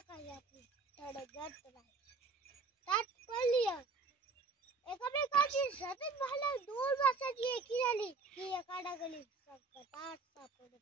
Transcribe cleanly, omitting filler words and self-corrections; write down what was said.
काही आपली थोडे गट राहील त्यात पडली एकामेकाची सतत भांडण दूर बसायची एकी झाली की एका डागली संकटात सापडली.